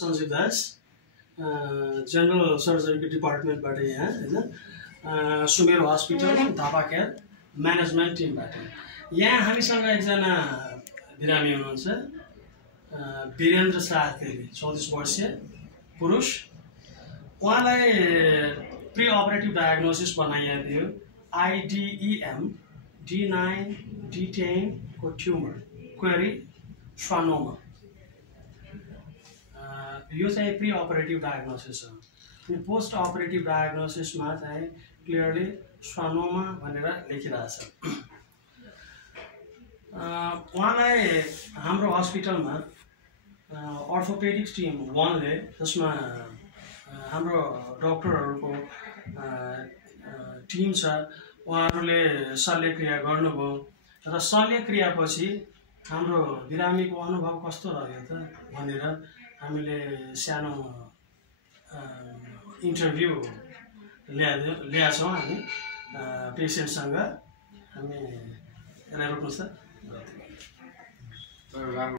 संजीव दास general surgery डिपार्टमेन्टबाट यहाँ हैन Sumer hospital धापा care management टिमबाट यहाँ हामीसँग एकजना बिरामी हुनुहुन्छ वीरेन्द्र सार्केली 34 वर्षीय पुरुष उहाँलाई प्री अपरेटिभ डायग्नोसिस बनाइएको थियो IDEM D9 D10 को ट्युमर क्वेरी स्वानोमा यो चाहिँ प्री अपरेटिभ डायग्नोसिस हो अनि पोस्ट अपरेटिभ डायग्नोसिसमा चाहिँ क्लियरली स्वानोमा भनेर लेखिरहेछ उहाँलाई हाम्रो हस्पिटलमा अर्थोपेडिक्स टिम 1 ले जसमा हाम्रो डाक्टरहरुको टिम छ उहाँहरूले शल्यक्रिया गर्नुभयो र शल्यक्रियापछि हाम्रो बिरामीको अनुभव कस्तो रह्यो त भनेर हामीले सानो इन्टरभ्यु ल्याछौँ हामी पेशेन्टसँग हामी यसलाई रोक्नुस् त